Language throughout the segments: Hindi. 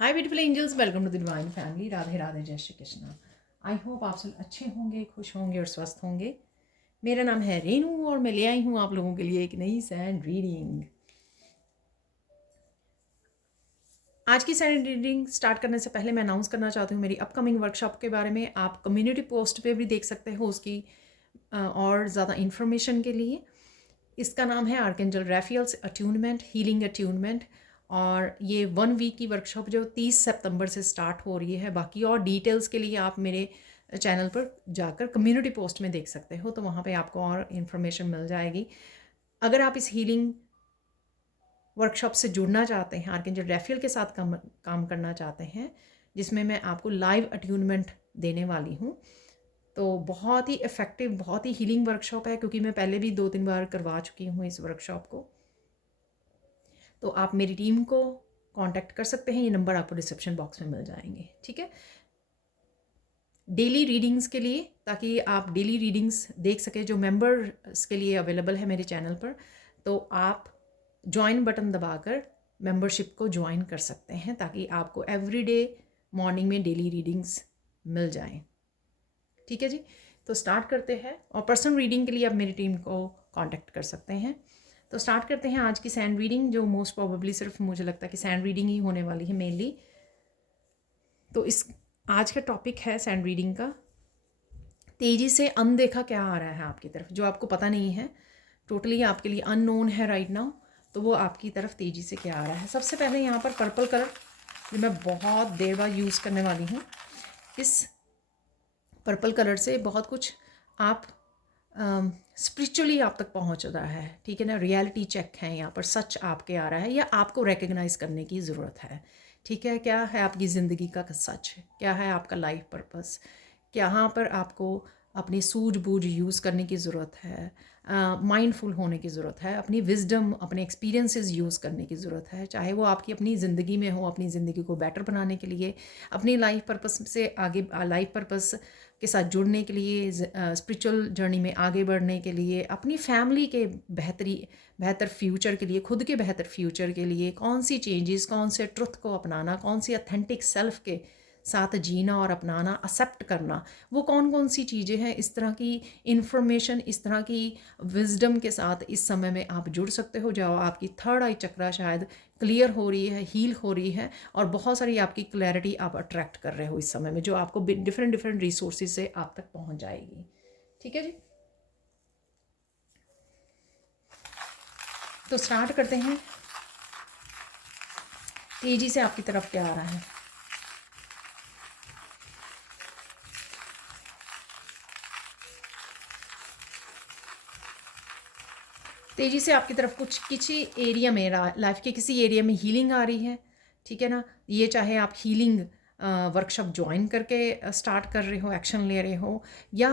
Hi beautiful angels, welcome to the divine family. Radhe Radhe, Jai Shri Krishna. I hope आप सब अच्छे होंगे, खुश होंगे और स्वस्थ होंगे। मेरा नाम है रेनू और मैं ले आई हूँ आप लोगों के लिए एक नई सैंड रीडिंग। आज की सैंड रीडिंग स्टार्ट करने से पहले मैं अनाउंस करना चाहती हूँ मेरी अपकमिंग वर्कशॉप के बारे में। आप कम्युनिटी पोस्ट पे भी देख सकते हो उसकी और ज़्यादा इन्फॉर्मेशन के लिए। इसका नाम है आर्कएंजल रैफियल्स अट्यूनमेंट, हीलिंग अट्यूनमेंट। और ये 1 वीक की वर्कशॉप जो 30 सितंबर से स्टार्ट हो रही है। बाकी और डिटेल्स के लिए आप मेरे चैनल पर जाकर कम्युनिटी पोस्ट में देख सकते हो, तो वहाँ पे आपको और इन्फॉर्मेशन मिल जाएगी। अगर आप इस हीलिंग वर्कशॉप से जुड़ना चाहते हैं, आर्कएंजल रैफियल के साथ काम करना चाहते हैं, जिसमें मैं आपको लाइव अट्यूनमेंट देने वाली हूँ, तो बहुत ही इफ़ेक्टिव, बहुत ही हीलिंग वर्कशॉप है। क्योंकि मैं पहले भी 2-3 बार करवा चुकी हूँ इस वर्कशॉप को। तो आप मेरी टीम को कांटेक्ट कर सकते हैं, ये नंबर आपको डिस्क्रिप्शन बॉक्स में मिल जाएंगे, ठीक है। डेली रीडिंग्स के लिए, ताकि आप डेली रीडिंग्स देख सकें, जो मेंबर्स के लिए अवेलेबल है मेरे चैनल पर, तो आप ज्वाइन बटन दबाकर मेंबरशिप को ज्वाइन कर सकते हैं, ताकि आपको एवरीडे मॉर्निंग में डेली रीडिंग्स मिल जाएं, ठीक है जी। तो स्टार्ट करते हैं। और पर्सनल रीडिंग के लिए आप मेरी टीम को कांटेक्ट कर सकते हैं। तो स्टार्ट करते हैं आज की सैंड रीडिंग, जो मोस्ट प्रोबेबली सिर्फ मुझे लगता है कि सैंड रीडिंग ही होने वाली है मेनली। तो इस आज का टॉपिक है सैंड रीडिंग का, तेज़ी से अनदेखा क्या आ रहा है आपकी तरफ, जो आपको पता नहीं है, टोटली आपके लिए अननोन है राइट नाउ, तो वो आपकी तरफ तेज़ी से क्या आ रहा है। सबसे पहले यहाँ पर पर्पल कलर, जो मैं बहुत देर बाद यूज़ करने वाली हूँ। इस पर्पल कलर से बहुत कुछ आप स्पिरिचुअली आप तक पहुंच रहा है, ठीक है ना। रियलिटी चेक है यहाँ पर, सच आपके आ रहा है या आपको रिकग्नाइज करने की ज़रूरत है, ठीक है। क्या है आपकी ज़िंदगी का सच, क्या है आपका लाइफ पर्पस, यहाँ पर आपको अपनी सूझबूझ यूज़ करने की ज़रूरत है, माइंडफुल होने की ज़रूरत है, अपनी विजडम, अपने एक्सपीरियंसेस यूज़ करने की ज़रूरत है, चाहे वो आपकी अपनी ज़िंदगी में हो, अपनी ज़िंदगी को बेटर बनाने के लिए, अपनी लाइफ पर्पस से आगे, लाइफ पर्पस के साथ जुड़ने के लिए, स्पिरिचुअल जर्नी में आगे बढ़ने के लिए, अपनी फैमिली के बेहतर फ्यूचर के लिए, खुद के बेहतर फ्यूचर के लिए, कौन सी चेंजेस, कौन से ट्रुथ को अपनाना, कौन सी ऑथेंटिक सेल्फ के साथ जीना और अपनाना, एक्सेप्ट करना, वो कौन कौन सी चीज़ें हैं। इस तरह की इन्फॉर्मेशन, इस तरह की विजडम के साथ इस समय में आप जुड़ सकते हो। जाओ, आपकी थर्ड आई चक्रा शायद क्लियर हो रही है, हील हो रही है, और बहुत सारी आपकी क्लैरिटी आप अट्रैक्ट कर रहे हो इस समय में, जो आपको डिफरेंट रिसोर्सेज से आप तक पहुंच जाएगी, ठीक है जी। तो स्टार्ट करते हैं। तेजी से आपकी तरफ क्या आ रहा है। तेज़ी से आपकी तरफ कुछ किसी एरिया में, लाइफ के किसी एरिया में हीलिंग आ रही है, ठीक है ना। ये चाहे आप हीलिंग वर्कशॉप ज्वाइन करके स्टार्ट कर रहे हो, एक्शन ले रहे हो, या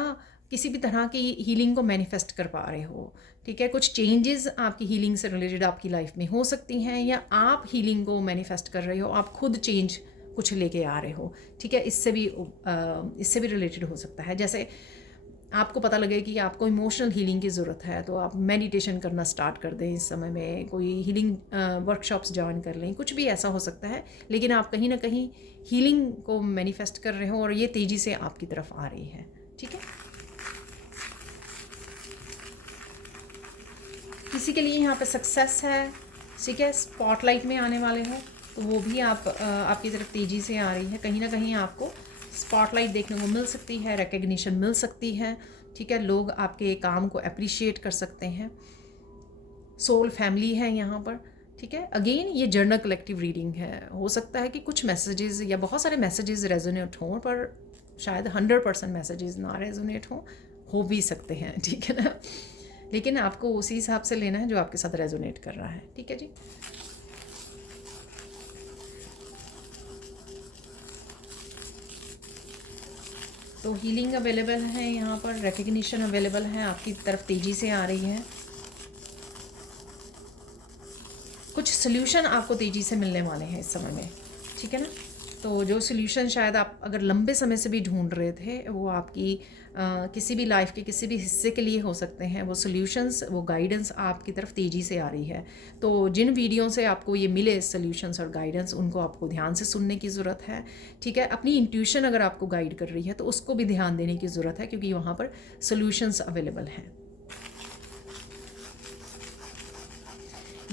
किसी भी तरह की हीलिंग को मैनिफेस्ट कर पा रहे हो, ठीक है। कुछ चेंजेस आपकी हीलिंग से रिलेटेड आपकी लाइफ में हो सकती हैं, या आप हीलिंग को मैनिफेस्ट कर रहे हो, आप खुद चेंज कुछ लेके आ रहे हो, ठीक है। इससे भी रिलेटेड हो सकता है। जैसे आपको पता लगे कि आपको इमोशनल हीलिंग की ज़रूरत है, तो आप मेडिटेशन करना स्टार्ट कर दें इस समय में, कोई हीलिंग वर्कशॉप्स ज्वाइन कर लें, कुछ भी ऐसा हो सकता है। लेकिन आप कहीं ना कहीं हीलिंग को मैनिफेस्ट कर रहे हो और ये तेज़ी से आपकी तरफ आ रही है, ठीक है। किसी के लिए यहाँ पे सक्सेस है, ठीक है, स्पॉटलाइट में आने वाले हो, तो वो भी आपकी तरफ तेज़ी से आ रही है। कहीं ना कहीं आपको स्पॉटलाइट देखने को मिल सकती है, रिकग्निशन मिल सकती है, ठीक है। लोग आपके काम को अप्रिशिएट कर सकते हैं। सोल फैमिली है यहाँ पर, ठीक है। अगेन ये जर्नल कलेक्टिव रीडिंग है। हो सकता है कि कुछ मैसेजेस या बहुत सारे मैसेजेस रेजोनेट हों, पर शायद 100% मैसेजेस ना रेजोनेट हों, हो भी सकते हैं, ठीक है ना। लेकिन आपको उसी हिसाब से लेना है जो आपके साथ रेजोनेट कर रहा है, ठीक है जी। तो हीलिंग अवेलेबल है यहाँ पर, रिकग्निशन अवेलेबल है, आपकी तरफ तेज़ी से आ रही है। कुछ सोल्यूशन आपको तेज़ी से मिलने वाले हैं इस समय में, ठीक है ना। तो जो सॉल्यूशन शायद आप अगर लंबे समय से भी ढूंढ रहे थे, वो आपकी किसी भी लाइफ के किसी भी हिस्से के लिए हो सकते हैं, वो सॉल्यूशंस, वो गाइडेंस आपकी तरफ तेज़ी से आ रही है। तो जिन वीडियो से आपको ये मिले सॉल्यूशंस और गाइडेंस, उनको आपको ध्यान से सुनने की ज़रूरत है। ठीक है, अपनी इंट्यूशन अगर आपको गाइड कर रही है तो उसको भी ध्यान देने की ज़रूरत है, क्योंकि वहाँ पर सॉल्यूशंस अवेलेबल हैं।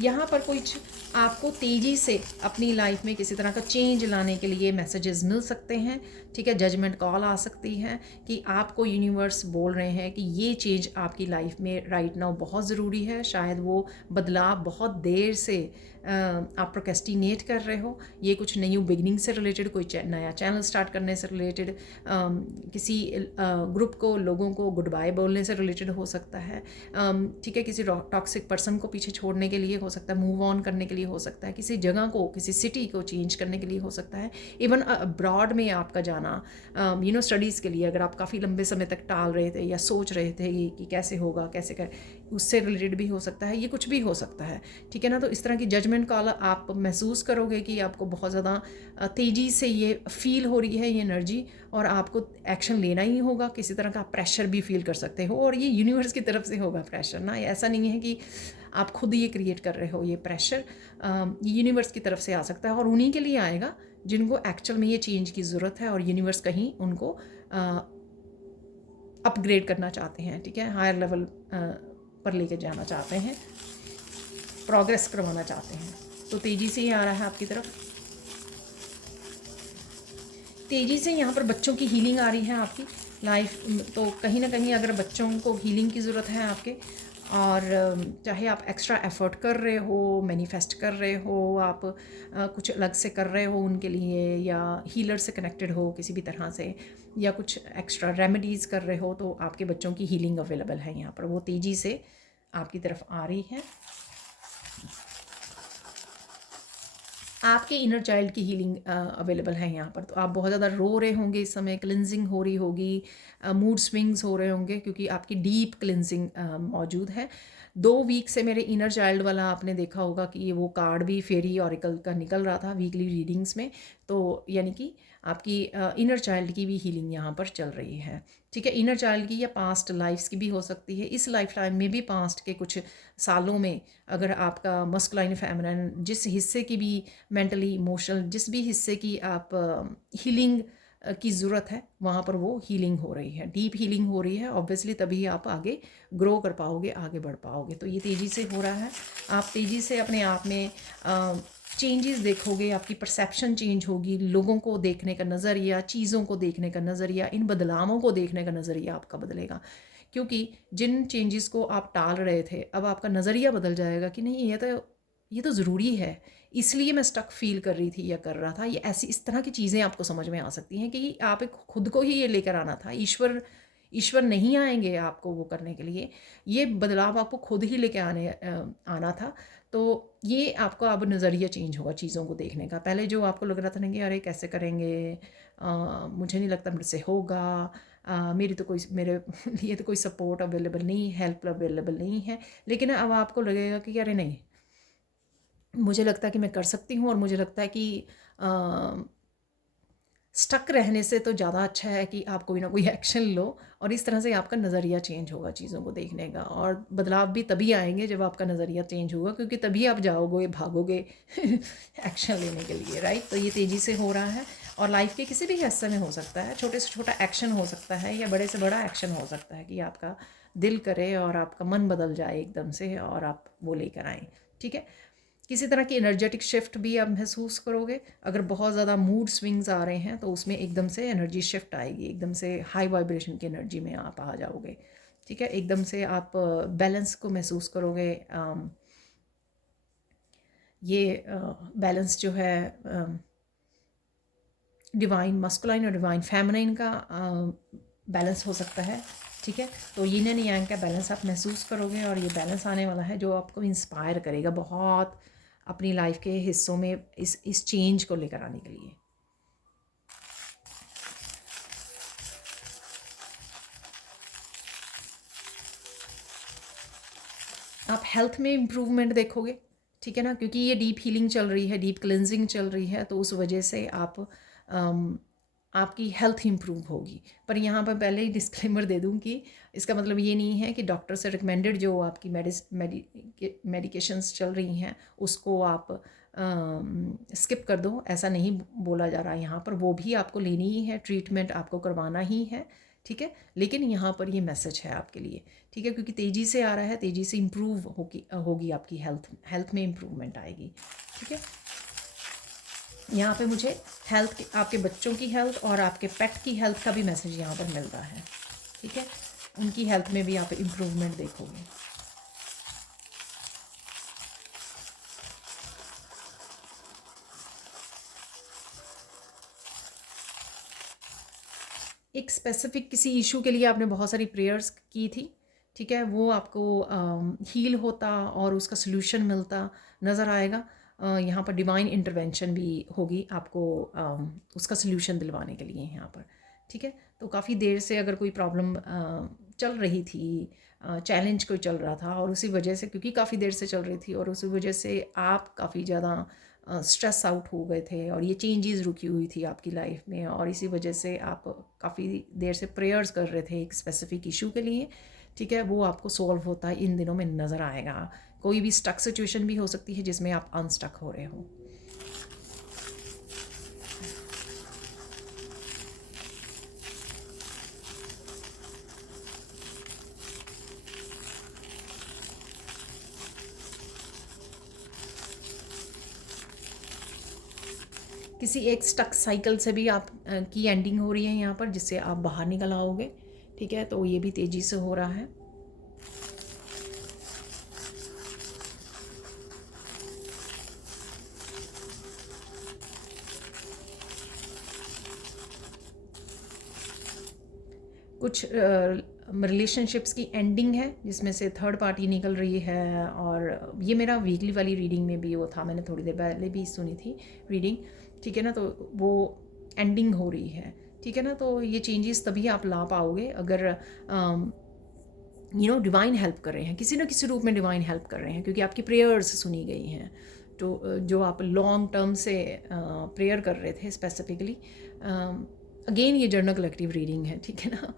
यहाँ पर कुछ आपको तेज़ी से अपनी लाइफ में किसी तरह का चेंज लाने के लिए मैसेजेस मिल सकते हैं। ठीक है, जजमेंट कॉल आ सकती है कि आपको यूनिवर्स बोल रहे हैं कि ये चेंज आपकी लाइफ में राइट नाउ बहुत ज़रूरी है। शायद वो बदलाव बहुत देर से आप प्रोक्रेस्टिनेट कर रहे हो। ये कुछ न्यू बिगनिंग से रिलेटेड, कोई नया चैनल स्टार्ट करने से रिलेटेड, किसी ग्रुप को, लोगों को गुड बाय बोलने से रिलेटेड हो सकता है। ठीक है, किसी टॉक्सिक पर्सन को पीछे छोड़ने के लिए हो सकता है, मूव ऑन करने के लिए हो सकता है, किसी जगह को, किसी सिटी को चेंज करने के लिए हो सकता है, इवन अब्रॉड में आपका जाना, स्टडीज़ के लिए अगर आप काफ़ी लंबे समय तक टाल रहे थे या सोच रहे थे कि कैसे होगा, कैसे कर, उससे रिलेटेड भी हो सकता है, ये कुछ भी हो सकता है। ठीक है ना, तो इस तरह की जजमेंट कॉल आप महसूस करोगे कि आपको बहुत ज़्यादा तेज़ी से ये फील हो रही है ये एनर्जी, और आपको एक्शन लेना ही होगा। किसी तरह का प्रेशर भी फील कर सकते हो, और ये यूनिवर्स की तरफ से होगा प्रेशर ना, ऐसा नहीं है कि आप खुद ये क्रिएट कर रहे हो। ये प्रेशर ये यूनिवर्स की तरफ से आ सकता है, और उन्हीं के लिए आएगा जिनको एक्चुअल में ये चेंज की ज़रूरत है, और यूनिवर्स कहीं उनको अपग्रेड करना चाहते हैं। ठीक है, हायर लेवल पर लेके जाना चाहते हैं, प्रोग्रेस करवाना चाहते हैं। तो तेज़ी से ही आ रहा है आपकी तरफ, तेज़ी से यहाँ पर बच्चों की हीलिंग आ रही है आपकी लाइफ। तो कहीं ना कहीं अगर बच्चों को हीलिंग की ज़रूरत है आपके, और चाहे आप एक्स्ट्रा एफर्ट कर रहे हो, मैनिफेस्ट कर रहे हो, आप कुछ अलग से कर रहे हो उनके लिए, या हीलर से कनेक्टेड हो किसी भी तरह से, या कुछ एक्स्ट्रा रेमेडीज़ कर रहे हो, तो आपके बच्चों की हीलिंग अवेलेबल है यहाँ पर, वो तेज़ी से आपकी तरफ आ रही है। आपके इनर चाइल्ड की हीलिंग अवेलेबल है यहाँ पर। तो आप बहुत ज़्यादा रो रहे होंगे इस समय, क्लिनजिंग हो रही होगी, मूड स्विंग्स हो रहे होंगे, क्योंकि आपकी डीप क्लिनजिंग मौजूद है। 2 वीक से मेरे इनर चाइल्ड वाला आपने देखा होगा कि ये वो कार्ड भी फेरी ऑरिकल का निकल रहा था वीकली रीडिंग्स में। तो यानी कि आपकी इनर चाइल्ड की भी हीलिंग यहाँ पर चल रही है। ठीक है, इनर चाइल्ड की या पास्ट लाइफ्स की भी हो सकती है, इस लाइफ टाइम में भी, पास्ट के कुछ सालों में, अगर आपका मस्कुलाइन फेमिनिन जिस हिस्से की भी मेंटली इमोशनल जिस भी हिस्से की आप हीलिंग की ज़रूरत है, वहाँ पर वो हीलिंग हो रही है, डीप हीलिंग हो रही है। ऑब्वियसली तभी आप आगे ग्रो कर पाओगे, आगे बढ़ पाओगे। तो ये तेज़ी से हो रहा है, आप तेज़ी से अपने आप में चेंजेस देखोगे, आपकी परसेप्शन चेंज होगी, लोगों को देखने का नज़रिया, चीज़ों को देखने का नज़रिया, इन बदलावों को देखने का नज़रिया आपका बदलेगा। क्योंकि जिन चेंजेस को आप टाल रहे थे, अब आपका नज़रिया बदल जाएगा कि नहीं, ये तो ज़रूरी है, इसलिए मैं स्टक फील कर रही थी या कर रहा था। ये ऐसी इस तरह की चीज़ें आपको समझ में आ सकती हैं कि आप एक खुद को ही ये लेकर आना था। ईश्वर ईश्वर नहीं आएंगे आपको वो करने के लिए, ये बदलाव आपको खुद ही लेके आना था। तो ये आपका अब नज़रिया चेंज होगा चीज़ों को देखने का। पहले जो आपको लग रहा था ना कि अरे कैसे करेंगे, मुझे नहीं लगता मेरे से होगा, मेरी तो कोई मेरे लिए तो कोई सपोर्ट अवेलेबल नहीं, हेल्प अवेलेबल नहीं है, लेकिन अब आपको लगेगा कि अरे नहीं, मुझे लगता है कि मैं कर सकती हूँ, और मुझे लगता है कि स्टक रहने से तो ज़्यादा अच्छा है कि आप कोई ना कोई एक्शन लो, और इस तरह से आपका नज़रिया चेंज होगा चीज़ों को देखने का। और बदलाव भी तभी आएंगे जब आपका नज़रिया चेंज होगा, क्योंकि तभी आप जाओगे, भागोगे एक्शन लेने के लिए, राइट। तो ये तेज़ी से हो रहा है, और लाइफ के किसी भी हिस्से में हो सकता है, छोटे से छोटा एक्शन हो सकता है, या बड़े से बड़ा एक्शन हो सकता है कि आपका दिल करे और आपका मन बदल जाए एकदम से, और आप वो लेकर आएँ। ठीक है, किसी तरह की एनर्जेटिक शिफ्ट भी आप महसूस करोगे। अगर बहुत ज़्यादा मूड स्विंग्स आ रहे हैं तो उसमें एकदम से एनर्जी शिफ्ट आएगी, एकदम से हाई वाइब्रेशन की एनर्जी में आप आ जाओगे। ठीक है, एकदम से आप बैलेंस को महसूस करोगे। ये बैलेंस जो है डिवाइन मस्कुलाइन और डिवाइन फेमिनाइन का बैलेंस हो सकता है। ठीक है, तो यिन एंड यांग का बैलेंस आप महसूस करोगे, और ये बैलेंस आने वाला है जो आपको इंस्पायर करेगा बहुत अपनी लाइफ के हिस्सों में इस चेंज को लेकर आने के लिए। आप हेल्थ में इम्प्रूवमेंट देखोगे। ठीक है ना, क्योंकि ये डीप हीलिंग चल रही है, डीप क्लेंजिंग चल रही है, तो उस वजह से आप आपकी हेल्थ इम्प्रूव होगी। पर यहाँ पर पहले ही डिस्क्लेमर दे दूँ कि इसका मतलब ये नहीं है कि डॉक्टर से रिकमेंडेड जो आपकी मेडिकेशंस चल रही हैं उसको आप स्किप कर दो, ऐसा नहीं बोला जा रहा यहाँ पर। वो भी आपको लेनी ही है, ट्रीटमेंट आपको करवाना ही है, ठीक है। लेकिन यहाँ पर ये मैसेज है आपके लिए, ठीक है, क्योंकि तेज़ी से आ रहा है, तेज़ी से इम्प्रूव होगी आपकी हेल्थ में इम्प्रूवमेंट आएगी, ठीक है। यहाँ पे मुझे हेल्थ के, आपके बच्चों की हेल्थ और आपके पेट की हेल्थ का भी मैसेज यहाँ पर मिलता है, ठीक है। उनकी हेल्थ में भी आप इम्प्रूवमेंट देखोगे। एक स्पेसिफिक किसी इशू के लिए आपने बहुत सारी प्रेयर्स की थी, ठीक है, वो आपको हील होता और उसका सल्यूशन मिलता नज़र आएगा। यहाँ पर डिवाइन इंटरवेंशन भी होगी आपको उसका सल्यूशन दिलवाने के लिए यहाँ पर, ठीक है। तो काफ़ी देर से अगर कोई प्रॉब्लम चल रही थी, चैलेंज कोई चल रहा था और उसी वजह से, क्योंकि काफ़ी देर से चल रही थी और उसी वजह से आप काफ़ी ज़्यादा स्ट्रेस आउट हो गए थे और ये चेंजेस रुकी हुई थी आपकी लाइफ में, और इसी वजह से आप काफ़ी देर से प्रेयर्स कर रहे थे एक स्पेसिफिक इशू के लिए, ठीक है। वो आपको सॉल्व होता है इन दिनों में नज़र आएगा। कोई भी स्टक सिचुएशन भी हो सकती है जिसमें आप अनस्टक हो रहे हो। किसी एक स्टक साइकिल से भी आप की एंडिंग हो रही है यहाँ पर, जिससे आप बाहर निकल आओगे, ठीक है। तो ये भी तेज़ी से हो रहा है। कुछ रिलेशनशिप्स की एंडिंग है जिसमें से थर्ड पार्टी निकल रही है, और ये मेरा वीकली वाली रीडिंग में भी वो था, मैंने थोड़ी देर पहले भी सुनी थी रीडिंग, ठीक है ना। तो वो एंडिंग हो रही है, ठीक है ना। तो ये चेंजेस तभी आप ला पाओगे अगर डिवाइन हेल्प कर रहे हैं, किसी न किसी रूप में डिवाइन हेल्प कर रहे हैं, क्योंकि आपकी प्रेयर्स सुनी गई हैं। तो जो आप लॉन्ग टर्म से प्रेयर कर रहे थे स्पेसिफिकली, अगेन ये जर्नल कलेक्टिव रीडिंग है, ठीक है ना।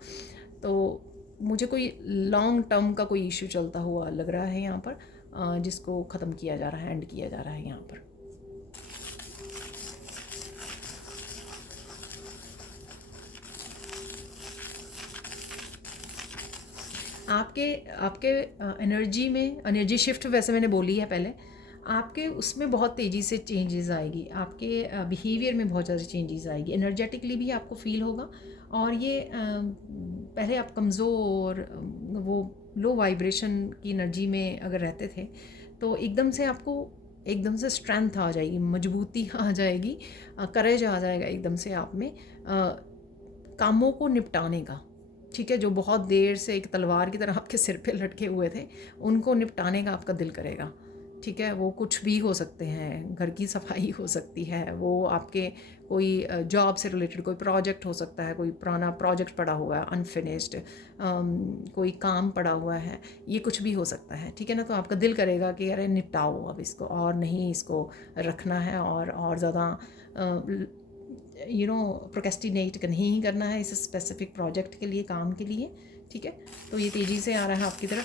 तो मुझे कोई लॉन्ग टर्म का कोई इशू चलता हुआ लग रहा है यहाँ पर, जिसको ख़त्म किया जा रहा है, एंड किया जा रहा है यहाँ पर। आपके आपके एनर्जी में एनर्जी शिफ्ट वैसे मैंने बोली है पहले, आपके उसमें बहुत तेज़ी से चेंजेस आएगी, आपके बिहेवियर में बहुत ज़्यादा चेंजेस आएगी, एनर्जेटिकली भी आपको फील होगा। और ये पहले आप कमज़ोर, वो लो वाइब्रेशन की एनर्जी में अगर रहते थे, तो एकदम से स्ट्रेंथ आ जाएगी, मजबूती आ जाएगी, करेज आ जाएगा एकदम से आप में, कामों को निपटाने का, ठीक है। जो बहुत देर से एक तलवार की तरह आपके सिर पे लटके हुए थे, उनको निपटाने का आपका दिल करेगा, ठीक है। वो कुछ भी हो सकते हैं, घर की सफाई हो सकती है, वो आपके कोई जॉब से रिलेटेड कोई प्रोजेक्ट हो सकता है, कोई पुराना प्रोजेक्ट पड़ा हुआ है अनफिनिश्ड, कोई काम पड़ा हुआ है, ये कुछ भी हो सकता है, ठीक है ना। तो आपका दिल करेगा कि अरे निपटाओ अब इसको, और नहीं इसको रखना है, और ज़्यादा प्रोक्रेस्टिनेट नहीं करना है इस स्पेसिफिक प्रोजेक्ट के लिए, काम के लिए, ठीक है। तो ये तेज़ी से आ रहा है आपकी तरफ।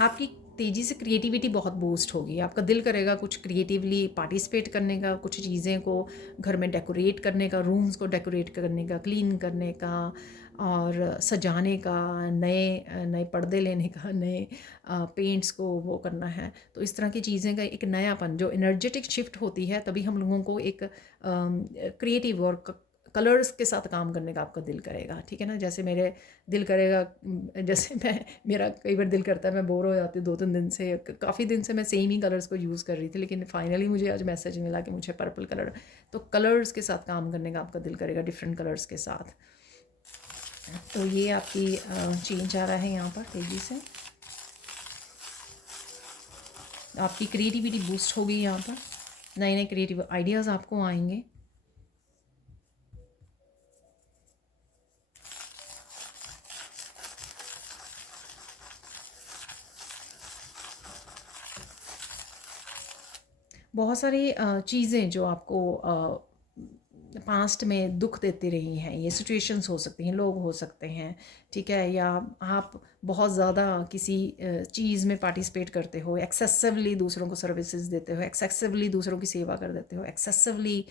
आपकी तेज़ी से क्रिएटिविटी बहुत बूस्ट होगी, आपका दिल करेगा कुछ क्रिएटिवली पार्टिसिपेट करने का, कुछ चीज़ें को घर में डेकोरेट करने का, रूम्स को डेकोरेट करने का, क्लीन करने का, और सजाने का, नए नए पर्दे लेने का, नए पेंट्स को वो करना है। तो इस तरह की चीज़ें का एक नयापन, जो एनर्जेटिक शिफ्ट होती है, तभी हम लोगों को एक क्रिएटिव और कलर्स के साथ काम करने का आपका दिल करेगा, ठीक है ना। जैसे मेरे दिल करेगा, जैसे मेरा कई बार दिल करता है, मैं बोर हो जाती हूँ 2-3 दिन से, काफ़ी दिन से मैं सेम ही कलर्स को यूज़ कर रही थी, लेकिन फाइनली मुझे आज मैसेज मिला कि मुझे पर्पल कलर, तो कलर्स के साथ काम करने का आपका दिल करेगा, डिफरेंट कलर्स के साथ। तो ये आपकी चेंज आ रहा है यहाँ पर तेज़ी से, आपकी क्रिएटिविटी बूस्ट होगी यहाँ पर, नए नए क्रिएटिव आइडियाज़ आपको आएंगे। बहुत सारी चीज़ें जो आपको पास्ट में दुख देती रही हैं, ये सिचुएशंस हो सकती हैं, लोग हो सकते हैं, ठीक है, या आप बहुत ज़्यादा किसी चीज़ में पार्टिसिपेट करते हो, एक्सेसिवली दूसरों को सर्विसेज देते हो, एक्सेसिवली दूसरों की सेवा कर देते हो, एक्सेसिवली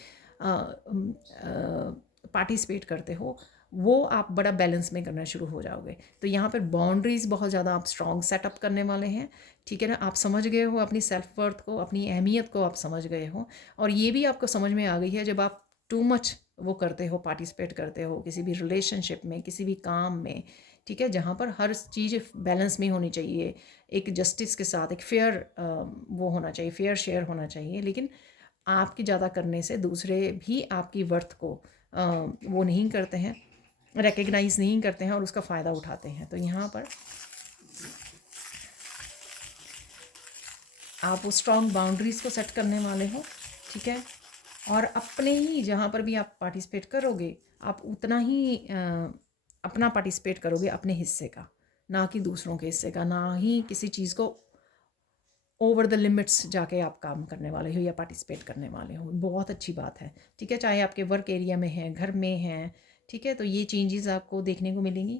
पार्टिसिपेट करते हो, वो आप बड़ा बैलेंस में करना शुरू हो जाओगे। तो यहाँ पर बाउंड्रीज़ बहुत ज़्यादा आप स्ट्रॉन्ग सेटअप करने वाले हैं, ठीक है ना। आप समझ गए हो अपनी सेल्फ वर्थ को, अपनी अहमियत को आप समझ गए हो, और ये भी आपको समझ में आ गई है जब आप टू मच वो करते हो, पार्टिसिपेट करते हो किसी भी रिलेशनशिप में, किसी भी काम में, ठीक है, जहाँ पर हर चीज़ बैलेंस में होनी चाहिए, एक जस्टिस के साथ, एक फेयर वो होना चाहिए, फेयर शेयर होना चाहिए। लेकिन आपकी ज़्यादा करने से दूसरे भी आपकी वर्थ को वो नहीं करते हैं, रिकग्नाइज़ नहीं करते हैं और उसका फ़ायदा उठाते हैं। तो यहाँ पर आप वो स्ट्रॉन्ग बाउंड्रीज़ को सेट करने वाले हो, ठीक है। और अपने ही जहाँ पर भी आप पार्टिसिपेट करोगे, आप उतना ही अपना पार्टिसिपेट करोगे अपने हिस्से का, ना कि दूसरों के हिस्से का, ना ही किसी चीज़ को ओवर द लिमिट्स जाके आप काम करने वाले हो या पार्टिसिपेट करने वाले हो। बहुत अच्छी बात है, ठीक है, चाहे आपके वर्क एरिया में है, घर में है, ठीक है, तो ये चेंजेस आपको देखने को मिलेंगी।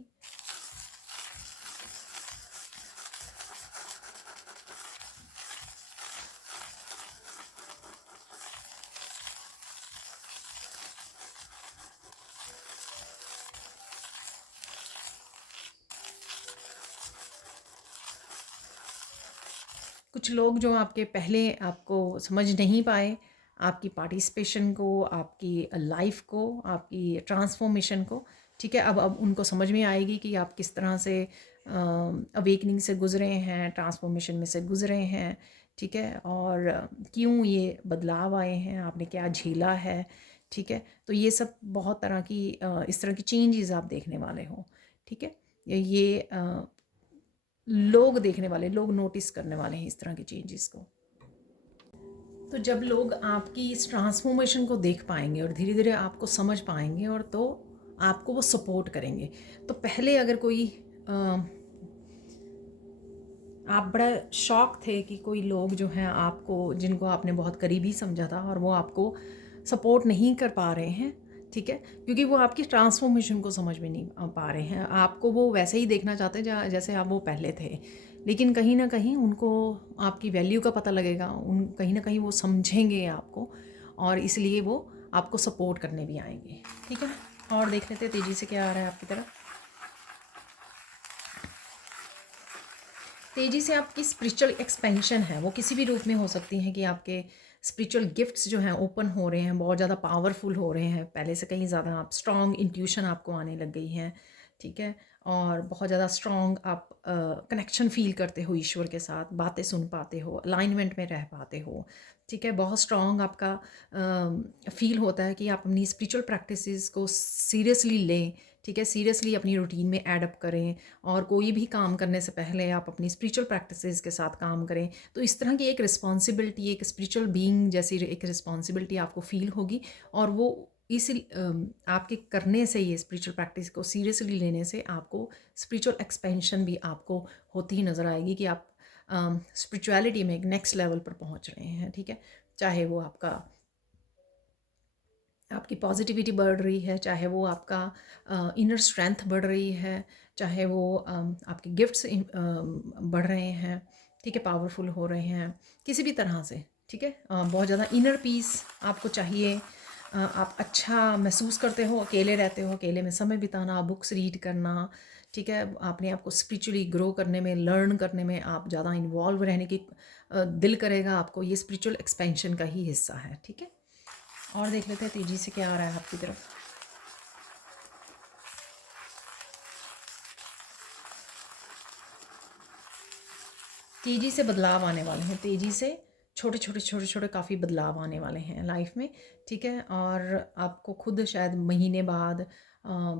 कुछ लोग जो आपके पहले आपको समझ नहीं पाए, आपकी पार्टिसिपेशन को, आपकी लाइफ को, आपकी ट्रांसफॉर्मेशन को, ठीक है, अब उनको समझ में आएगी कि आप किस तरह से अवेकनिंग से गुज़रे हैं, ट्रांसफॉर्मेशन में से गुज़रे हैं, ठीक है, और क्यों ये बदलाव आए हैं, आपने क्या झेला है, ठीक है। तो ये सब बहुत तरह की इस तरह की चेंजेस आप देखने वाले हो, ठीक है। ये लोग देखने वाले, लोग नोटिस करने वाले हैं इस तरह के चेंजेस को। तो जब लोग आपकी इस ट्रांसफॉर्मेशन को देख पाएंगे और धीरे धीरे आपको समझ पाएंगे, और तो आपको वो सपोर्ट करेंगे। तो पहले अगर कोई आप बड़ा शॉक थे कि कोई लोग जो हैं आपको, जिनको आपने बहुत करीबी समझा था, और वो आपको सपोर्ट नहीं कर पा रहे हैं, ठीक है, क्योंकि वो आपकी ट्रांसफॉर्मेशन को समझ में नहीं पा रहे हैं। आपको वो वैसे ही देखना चाहते हैं जैसे आप वो पहले थे। लेकिन कहीं ना कहीं उनको आपकी वैल्यू का पता लगेगा, उन कहीं ना कहीं वो समझेंगे आपको, और इसलिए वो आपको सपोर्ट करने भी आएंगे, ठीक है। और देख लेते तेज़ी से क्या आ रहा है आपकी तरफ। तेज़ी से आपकी स्पिरिचुअल एक्सपेंशन है, वो किसी भी रूप में हो सकती हैं कि आपके स्पिरिचुअल गिफ्ट्स जो हैं ओपन हो रहे हैं, बहुत ज़्यादा पावरफुल हो रहे हैं, पहले से कहीं ज़्यादा आप स्ट्रॉन्ग इंट्यूशन आपको आने लग गई है, ठीक है, और बहुत ज़्यादा स्ट्रॉन्ग आप कनेक्शन फील करते हो ईश्वर के साथ, बातें सुन पाते हो, अलाइनमेंट में रह पाते हो, ठीक है, बहुत स्ट्रॉन्ग आपका फील होता है कि आप अपनी स्पिरिचुअल प्रैक्टिसेस को सीरियसली लें, ठीक है, सीरियसली अपनी रूटीन में एडअप करें, और कोई भी काम करने से पहले आप अपनी स्पिरिचुअल प्रैक्टिसेस के साथ काम करें। तो इस तरह की एक रिस्पॉन्सिबिलिटी, एक स्पिरिचुअल बीइंग जैसी एक रिस्पॉन्सिबिलिटी आपको फील होगी, और वो इस आपके करने से, ये स्पिरिचुअल प्रैक्टिस को सीरियसली लेने से आपको स्पिरिचुअल एक्सपेंशन भी आपको होती ही नज़र आएगी कि आप स्पिरिचुअलिटी में एक नेक्स्ट लेवल पर पहुंच रहे हैं, ठीक है। चाहे वो आपकी पॉजिटिविटी बढ़ रही है, चाहे वो आपका इनर स्ट्रेंथ बढ़ रही है, चाहे वो आपके गिफ्ट्स बढ़ रहे हैं, ठीक है, पावरफुल हो रहे हैं किसी भी तरह से, ठीक है। बहुत ज़्यादा इनर पीस आपको चाहिए, आप अच्छा महसूस करते हो, अकेले रहते हो, अकेले में समय बिताना, बुक्स रीड करना, ठीक है, अपने आप को स्पिरिचुअली ग्रो करने में, लर्न करने में आप ज़्यादा इन्वॉल्व रहने की दिल करेगा आपको, ये स्पिरिचुअल एक्सपेंशन का ही हिस्सा है, ठीक है। और देख लेते हैं तेजी से क्या आ रहा है आपकी तरफ। तेजी से बदलाव आने वाले हैं, तेजी से छोटे छोटे काफ़ी बदलाव आने वाले हैं लाइफ में, ठीक है। और आपको खुद शायद महीने बाद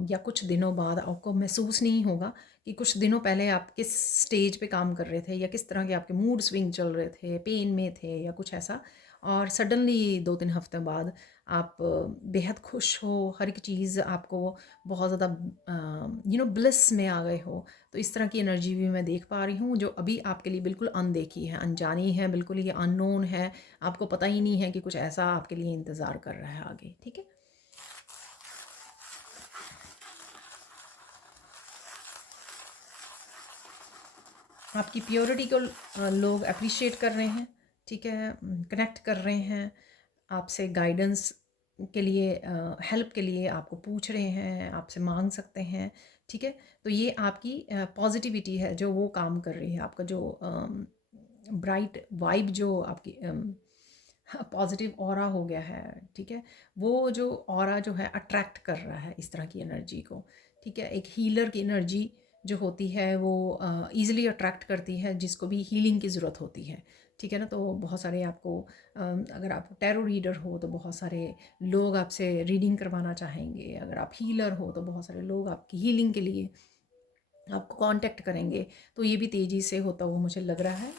या कुछ दिनों बाद आपको महसूस नहीं होगा कि कुछ दिनों पहले आप किस स्टेज पे काम कर रहे थे, या किस तरह के आपके मूड स्विंग चल रहे थे, पेन में थे या कुछ ऐसा, और सडनली 2-3 हफ्ते बाद आप बेहद खुश हो, हर एक चीज़ आपको बहुत ज़्यादा ब्लिस में आ गए हो। तो इस तरह की एनर्जी भी मैं देख पा रही हूँ, जो अभी आपके लिए बिल्कुल अनदेखी है, अनजानी है, बिल्कुल ये अननोन है। आपको पता ही नहीं है कि कुछ ऐसा आपके लिए इंतज़ार कर रहा है आगे, ठीक है? आपकी प्योरिटी को लोग अप्रिशिएट कर रहे हैं, ठीक है? कनेक्ट कर रहे हैं, आपसे गाइडेंस के लिए, हेल्प के लिए आपको पूछ रहे हैं, आपसे माँग सकते हैं, ठीक है? तो ये आपकी पॉज़िटिविटी है जो वो काम कर रही है। आपका जो ब्राइट वाइब जो आपकी पॉज़िटिव ऑरा हो गया है, ठीक है? वो जो ऑरा जो है अट्रैक्ट कर रहा है इस तरह की एनर्जी को, ठीक है? एक हीलर की एनर्जी जो होती है वो ईज़िली अट्रैक्ट करती है जिसको भी हीलिंग की ज़रूरत होती है, ठीक है ना? तो बहुत सारे आपको अगर आप टैरो रीडर हो तो बहुत सारे लोग आपसे रीडिंग करवाना चाहेंगे। अगर आप हीलर हो तो बहुत सारे लोग आपकी हीलिंग के लिए आपको कांटेक्ट करेंगे। तो ये भी तेज़ी से होता हुआ मुझे लग रहा है।